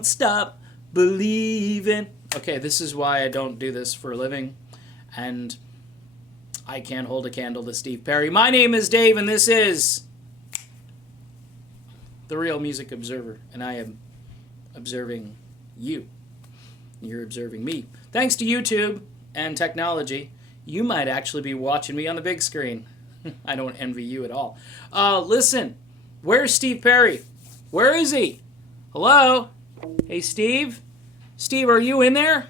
Don't stop believing. Okay, this is why I don't do this for a living, and I can't hold a candle to Steve Perry. My name is Dave, and this is The Real Music Observer, and I am observing you. You're observing me. Thanks to YouTube and technology, you might actually be watching me on the big screen. I don't envy you at all. Listen, where's Steve Perry? Where is he? Hello? Hey, Steve? Steve, are you in there?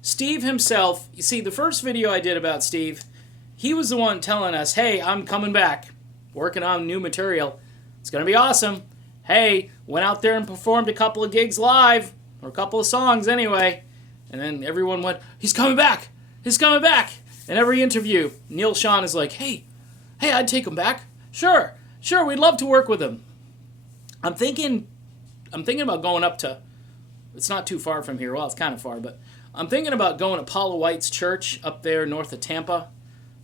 Steve himself, you see, the first video I did about Steve, he was the one telling us, hey, I'm coming back, working on new material. It's going to be awesome. Hey, went out there and performed a couple of gigs live, or a couple of songs anyway. And then everyone went, he's coming back. He's coming back. In every interview, Neil Sean is like, hey, I'd take him back. Sure, we'd love to work with him. I'm thinking about going up to, it's not too far from here. Well, it's kind of far, but I'm thinking about going to Paula White's church up there north of Tampa.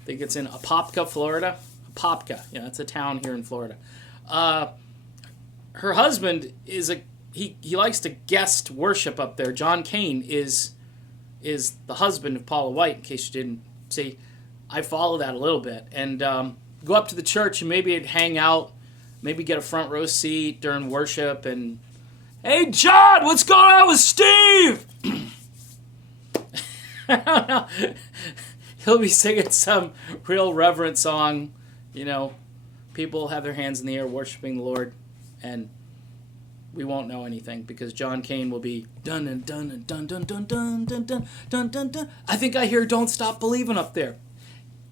I think it's in Apopka, Florida. Apopka, yeah, it's a town here in Florida. Her husband is he likes to guest worship up there. John Cain is the husband of Paula White, in case you didn't see. I follow that a little bit. And go up to the church and maybe hang out, maybe get a front row seat during worship. And, hey, John, what's going on with Steve? I don't know. He'll be singing some real reverent song. You know, people have their hands in the air worshiping the Lord. And we won't know anything because John Cain will be dun and dun and dun dun dun dun dun dun dun dun dun. I think I hear "Don't Stop Believing" up there.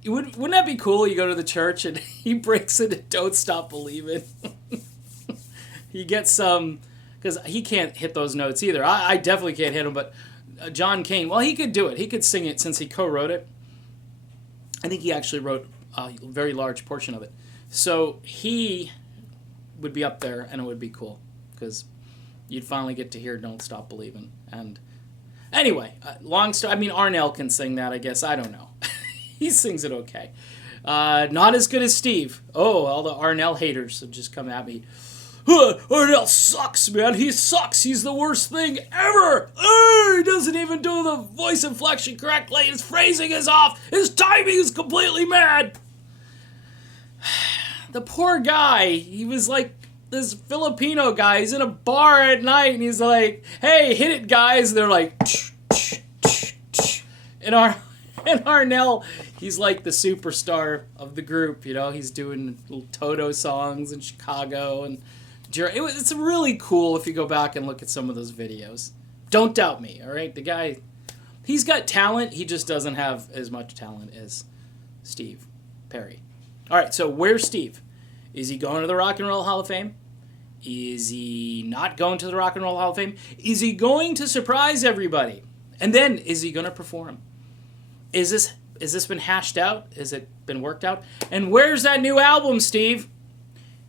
Wouldn't that be cool? You go to the church and he breaks into "Don't Stop Believing." He gets some, because he can't hit those notes either. I definitely can't hit them, but John Cain, well, he could do it. He could sing it since he co-wrote it. I think he actually wrote a very large portion of it. So he would be up there, and it would be cool because you'd finally get to hear "Don't Stop Believing." And anyway, long story. I mean, Arnell can sing that, I guess. I don't know. He sings it okay. Not as good as Steve. Oh, all the Arnell haters have just come at me. Arnell sucks, man. He sucks. He's the worst thing ever. He doesn't even do the voice inflection correctly. His phrasing is off. His timing is completely mad. The poor guy, he was like this Filipino guy. He's in a bar at night, and he's like, hey, hit it, guys. And they're like, tch, tch, tch, tch. And Arnell, he's like the superstar of the group. You know, he's doing little Toto songs in Chicago. And it's really cool if you go back and look at some of those videos. Don't doubt me, all right? The guy, he's got talent. He just doesn't have as much talent as Steve Perry. All right, so where's Steve? Is he going to the Rock and Roll Hall of Fame? Is he not going to the Rock and Roll Hall of Fame? Is he going to surprise everybody? And then, is he going to perform? Is this been hashed out? Has it been worked out? And where's that new album, Steve?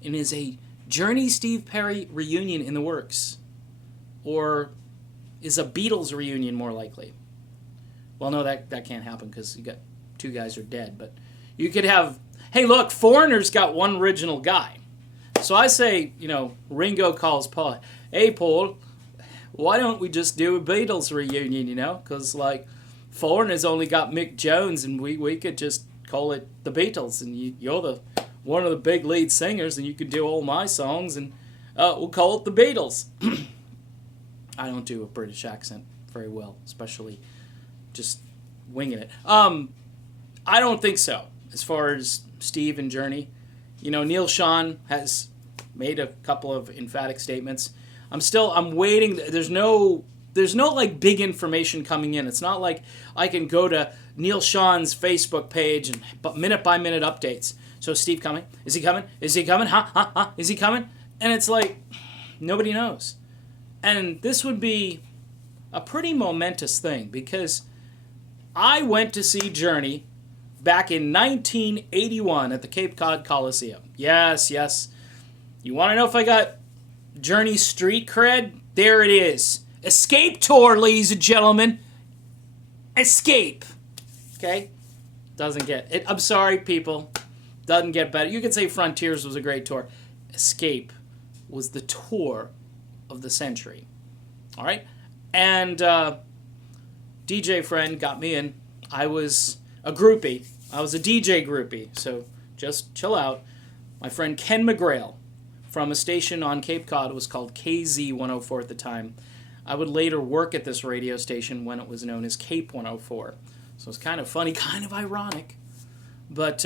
And is a Journey Steve Perry reunion in the works? Or is a Beatles reunion more likely? Well, no, that can't happen because you got two guys are dead. But you could have... Hey, look, Foreigner's got one original guy. So I say, Ringo calls Paul. Hey, Paul, why don't we just do a Beatles reunion, Because, Foreigner's only got Mick Jones, and we could just call it the Beatles. And you're one of the big lead singers, and you could do all my songs, and we'll call it the Beatles. I don't do a British accent very well, especially just winging it. I don't think so, as far as Steve and Journey. Neil Sean has made a couple of emphatic statements. I'm waiting. There's no big information coming in. It's not like I can go to Neil Sean's Facebook page and minute by minute updates. So Steve coming? Is he coming? Is he coming? Huh? Is he coming? And it's like nobody knows. And this would be a pretty momentous thing because I went to see Journey back in 1981 at the Cape Cod Coliseum. Yes. You want to know if I got Journey street cred? There it is. Escape tour, ladies and gentlemen. Escape. Okay? Doesn't get it. I'm sorry, people. Doesn't get better. You could say Frontiers was a great tour. Escape was the tour of the century. All right. And DJ friend got me in. I was a groupie. I was a DJ groupie. So just chill out. My friend Ken McGrail from a station on Cape Cod. It was called KZ 104 at the time. I would later work at this radio station when it was known as Cape 104. So it's kind of funny, kind of ironic. But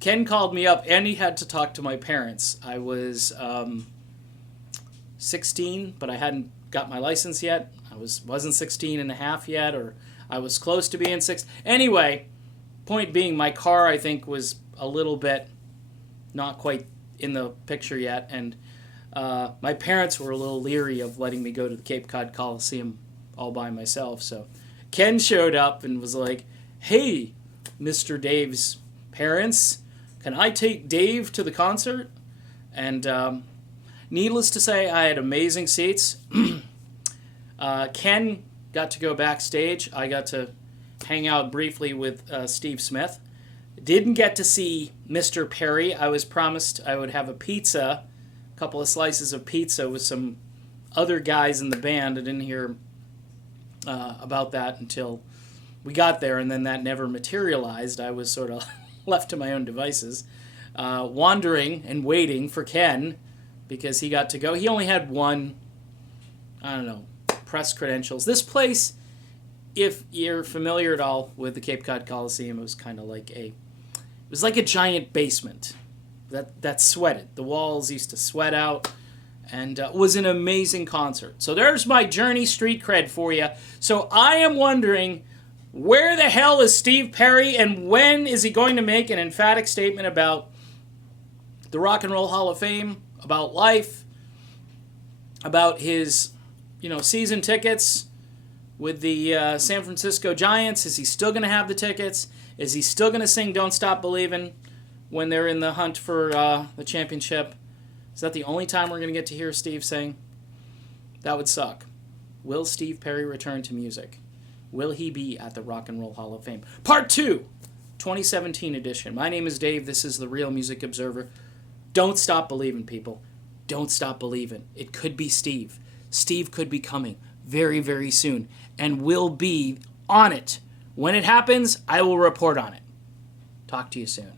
Ken called me up, and he had to talk to my parents. I was 16, but I hadn't got my license yet. I wasn't 16 and a half yet, or I was close to being 6. Anyway, point being, my car, I think, was a little bit not quite in the picture yet, and my parents were a little leery of letting me go to the Cape Cod Coliseum all by myself. So Ken showed up and was like, "Hey, Mr. Dave's parents, can I take Dave to the concert?" And needless to say, I had amazing seats. Ken got to go backstage. I got to hang out briefly with Steve Smith. Didn't get to see Mr. Perry. I was promised I would have a pizza, a couple of slices of pizza with some other guys in the band. I didn't hear about that until we got there, and then that never materialized. I was sort of left to my own devices, wandering and waiting for Ken because he got to go. He only had one, I don't know, press credentials. This place, if you're familiar at all with the Cape Cod Coliseum, it was kind of like it was like a giant basement that sweated. The walls used to sweat out, and it was an amazing concert. So there's my Journey street cred for you. So I am wondering, where the hell is Steve Perry, and when is he going to make an emphatic statement about the Rock and Roll Hall of Fame, about life, about his, season tickets with the San Francisco Giants? Is he still going to have the tickets? Is he still going to sing Don't Stop Believin' when they're in the hunt for the championship? Is that the only time we're going to get to hear Steve sing? That would suck. Will Steve Perry return to music? Will he be at the Rock and Roll Hall of Fame? Part 2, 2017 edition. My name is Dave. This is The Real Music Observer. Don't stop believing, people. Don't stop believing. It could be Steve. Steve could be coming very, very soon, and we'll be on it. When it happens, I will report on it. Talk to you soon.